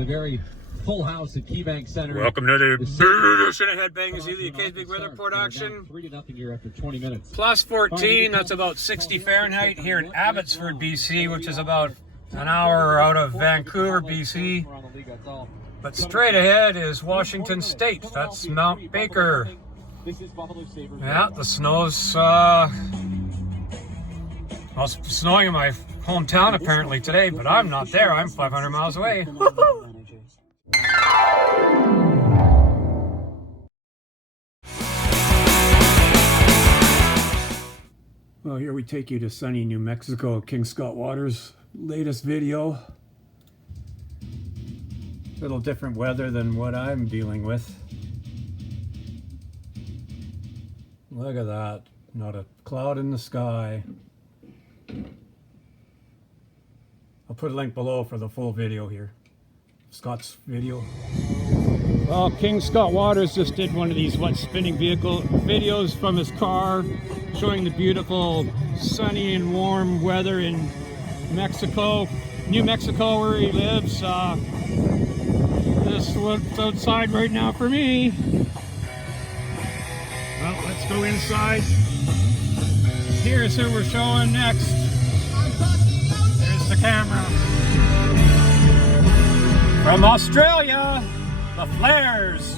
a very full house at KeyBank Center. Welcome to the Headbang is the Case Big Weather production. 3-0 here after 20 minutes. Plus 14, that's about 60 Fahrenheit here in Abbotsford, BC, which is about an hour out of Vancouver, BC. But straight ahead is Washington State. That's Mount Baker. Yeah, the snow's well, it's snowing in my hometown apparently today, but I'm not there. I'm 500 miles away. Well, here we take you to sunny New Mexico, King Scott Water's latest video. A little different weather than what I'm dealing with. Look at that. Not a cloud in the sky. I'll put a link below for the full video here. Scott's video. Well, King Scott Waters just did one of these wet spinning vehicle videos from his car, showing the beautiful sunny and warm weather in Mexico, New Mexico, where he lives. This is what's outside right now for me. Well, let's go inside. Here's who we're showing next. There's the camera. From Australia, the Flares.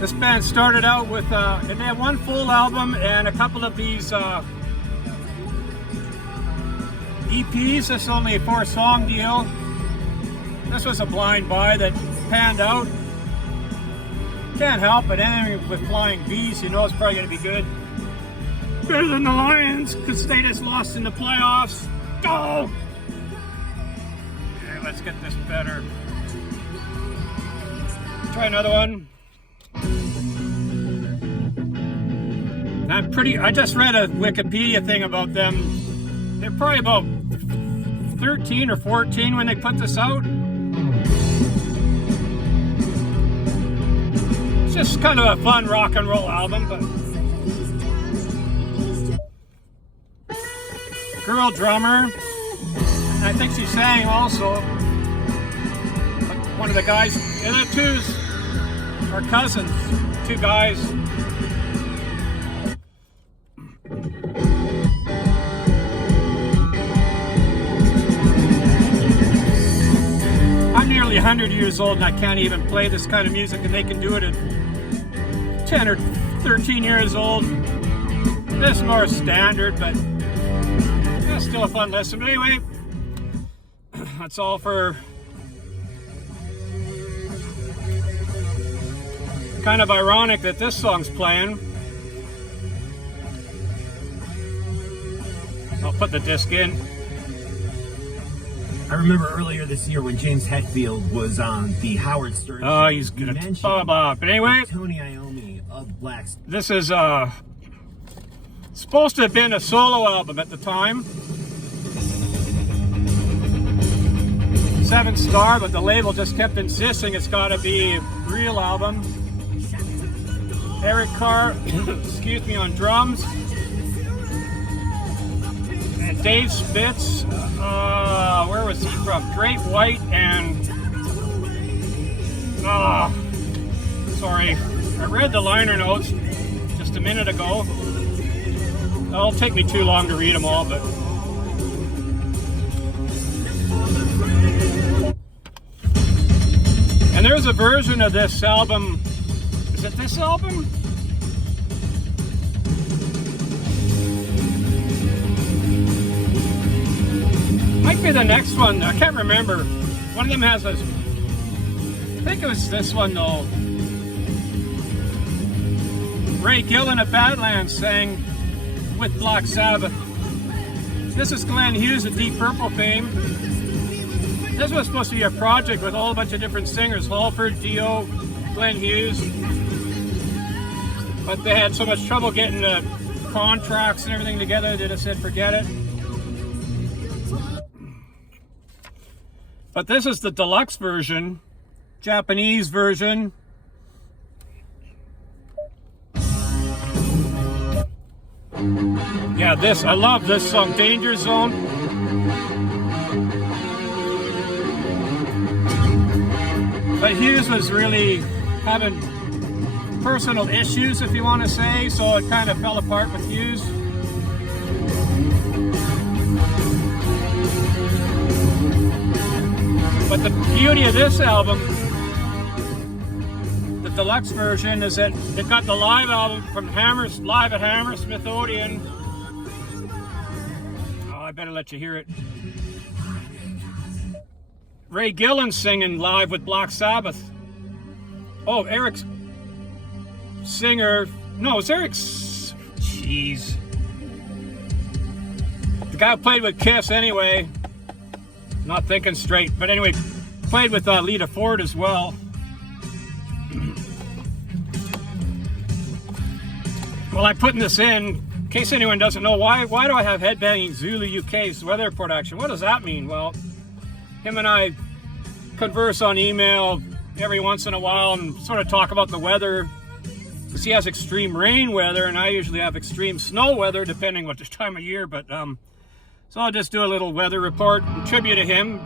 This band started out with, and they had one full album and a couple of these EPs. This is only a 4-song deal. This was a blind buy that panned out. Can't help it, anything with flying V's, you know it's probably going to be good. Better than the Lions, because they just lost in the playoffs. Go! Okay, let's get this better. Try another one. I just read a Wikipedia thing about them. They're probably about 13 or 14 when they put this out. It's just kind of a fun rock and roll album, but girl drummer, and I think she sang also. But one of the guys, and the two's are cousins, two guys. I'm nearly 100 years old and I can't even play this kind of music, and they can do it at 10 or 13 years old. This is more standard, but it's still a fun listen. But anyway, that's all for kind of ironic that this song's playing. I'll put the disc in. I remember earlier this year when James Hetfield was on the Howard Stern show. Oh, he's gonna blah. But anyway, Tony Iommi of Black. This is supposed to have been a solo album at the time. 7-star, but the label just kept insisting it's got to be a real album. Eric Carr, excuse me, on drums. And Dave Spitz, where was he from? Great White and, sorry, I read the liner notes just a minute ago. It'll take me too long to read them all, but and there's a version of this album. Is it this album? Might be the next one. I can't remember. One of them has this. I think it was this one though. Ray Gillen of Badlands sang with Black Sabbath. This is Glenn Hughes of Deep Purple fame. This was supposed to be a project with a whole bunch of different singers, Halford, Dio, Glenn Hughes. But they had so much trouble getting the contracts and everything together, they just said forget it. But this is the deluxe version, Japanese version. Yeah, I love this song, Danger Zone. But Hughes was really having personal issues, if you want to say, so it kind of fell apart with Hughes. But the beauty of this album, the deluxe version, is that it got the live album from live at Hammersmith Odeon. Oh, I better let you hear it. Ray Gillen singing live with Black Sabbath. Oh, Eric's singer. No, it's Eric's. Jeez. The guy who played with Kiss anyway. Not thinking straight. But anyway, played with Lita Ford as well. Well, I'm putting this in case anyone doesn't know why do I have Headbanging Zulu UK's weather production? What does that mean? Well, him and I converse on email every once in a while and sort of talk about the weather. Because he has extreme rain weather and I usually have extreme snow weather depending what the time of year. But so I'll just do a little weather report in tribute to him.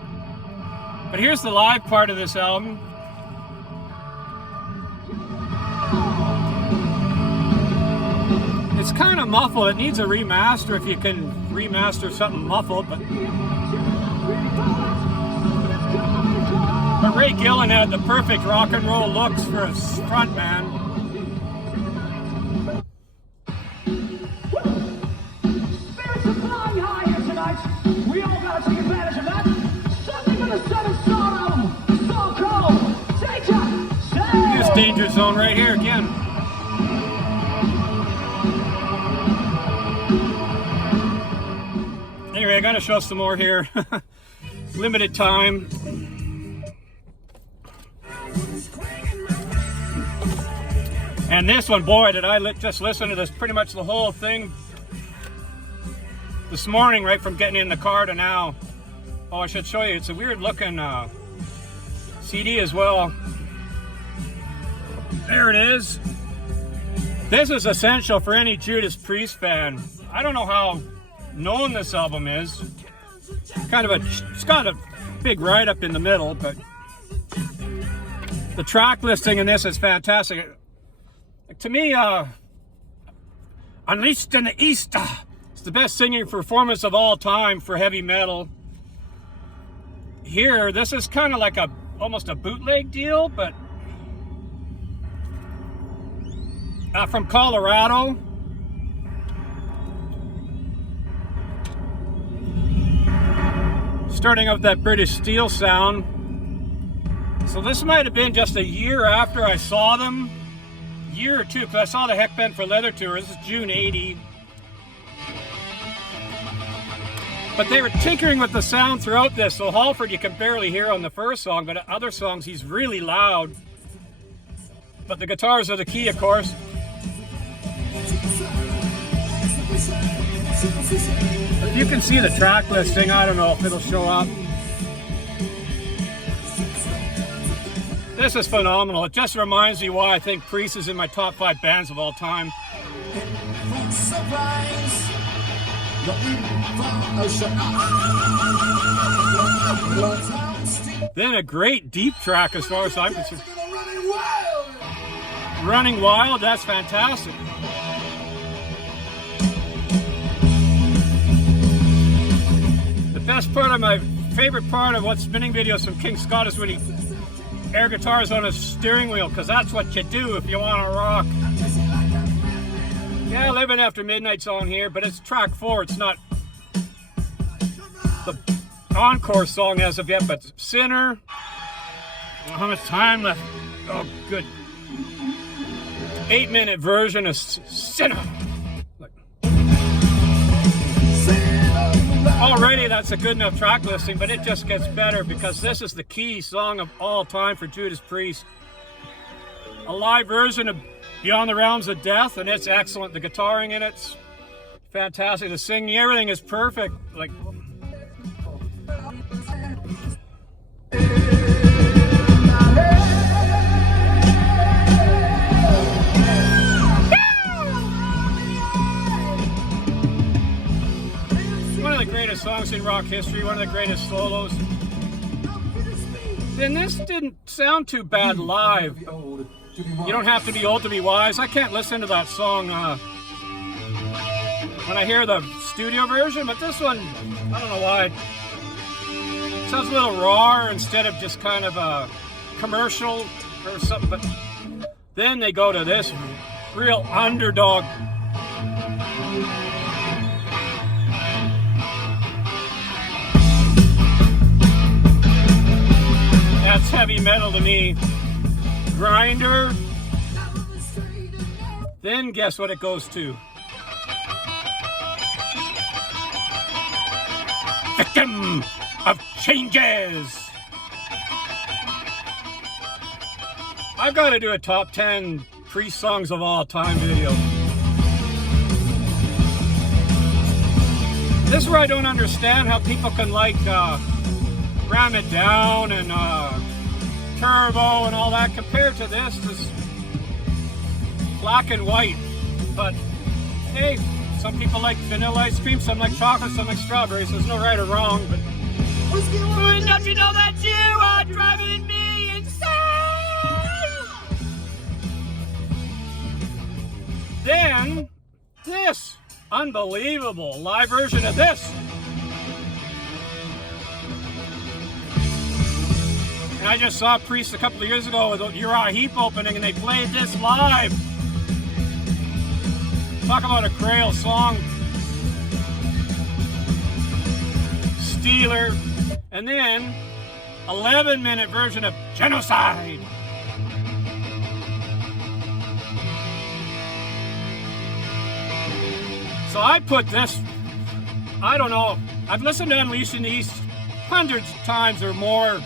But here's the live part of this album. It's kind of muffled. It needs a remaster if you can remaster something muffled. But Ray Gillen had the perfect rock and roll looks for a front man. We all gotta take advantage of that. Something from the Seven Star album. So cold. Here's Danger Zone right here again. Anyway, I gotta show some more here. Limited time. And this one, boy, did I just listen to this pretty much the whole thing this morning, right from getting in the car to now. Oh, I should show you. It's a weird looking CD as well. There it is. This is essential for any Judas Priest fan. I don't know how known this album is. It's got a big write-up in the middle, but the track listing in this is fantastic. To me, Unleashed in the East, it's the best singing performance of all time for heavy metal. Here, this is kind of like almost a bootleg deal, but from Colorado. Starting with that British steel sound. So this might have been just a year after I saw them. Year or two, because I saw the Heck Bent for Leather tour. This is June 80. But they were tinkering with the sound throughout this, so Halford you can barely hear on the first song, but other songs he's really loud. But the guitars are the key, of course. If you can see the track listing, I don't know if it'll show up. This is phenomenal. It just reminds me why I think Priest is in my top 5 bands of all time. Then a great deep track as far as I'm concerned. Running Wild, that's fantastic. The best part of my favorite part of what spinning videos from King Scott is when he air guitars on his steering wheel, because that's what you do if you want to rock. Yeah, Living After Midnight's on here, but it's track 4. It's not the encore song as of yet, but Sinner. How much time left? Oh, good. 8-minute version of Sinner. Already that's a good enough track listing, but it just gets better because this is the key song of all time for Judas Priest. A live version of Beyond the Realms of Death, and it's excellent. The guitaring in it's fantastic. The singing, everything is perfect. Like, in rock history, one of the greatest solos. Then this didn't sound too bad live. You don't have to be old to be wise. I can't listen to that song when I hear the studio version, but this one, I don't know why. It sounds a little raw instead of just kind of a commercial or something. But then they go to this real underdog. That's heavy metal to me. Grinder. Then guess what it goes to? Victim of changes. I've got to do a top 10 Priest songs of all time video. This is where I don't understand how people can like Ram It Down and Turbo and all that compared to this black and white. But hey, some people like vanilla ice cream, some like chocolate, some like strawberries. There's no right or wrong, but don't you know that you are driving me insane? Then this unbelievable live version of this. And I just saw Priest a couple of years ago with the Uriah Heep opening, and they played this live. Talk about a Grail song. Steeler. And then 11-minute version of Genocide. So I put this, I don't know, I've listened to Unleashed in the East hundreds of times or more.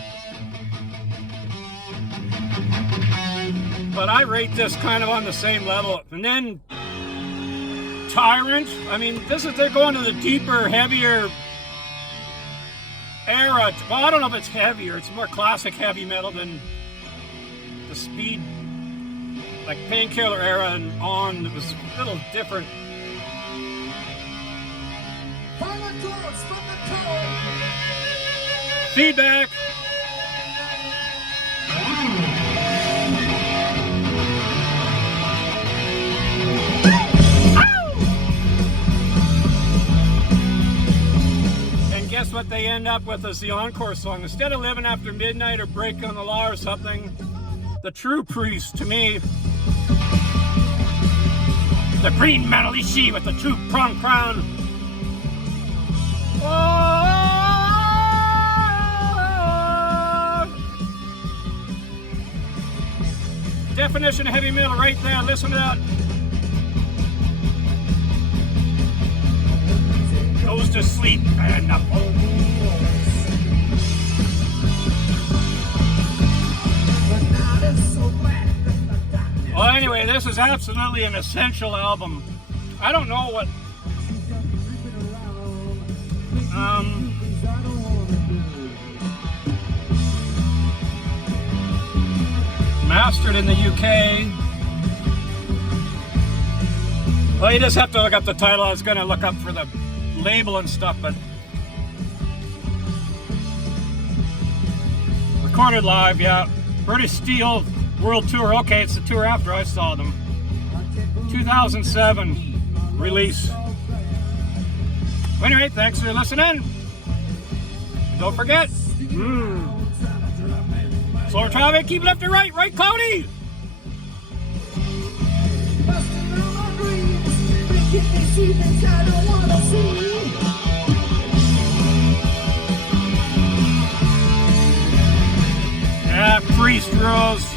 But I rate this kind of on the same level. And then Tyrant, I mean, they're going to the deeper, heavier era. Well, I don't know if it's heavier. It's more classic heavy metal than the speed, like Painkiller era and on. It was a little different. Feedback. Guess what they end up with as the encore song. Instead of Living After Midnight or Breaking the Law or something, the true Priest to me, the green metal is she with the true prong crown. Oh! Definition of heavy metal right there. Listen to that. Goes to sleep and up. Well, anyway, this is absolutely an essential album. I don't know what mastered in the UK. Well, you just have to look up the title. I was going to look up for the label and stuff, but recorded live, yeah. British Steel World Tour. Okay, it's the tour after I saw them. 2007 release. Anyway, thanks for listening. Don't forget. Slower traffic, keep left to right, right, Cody? Yeah, Priest rules.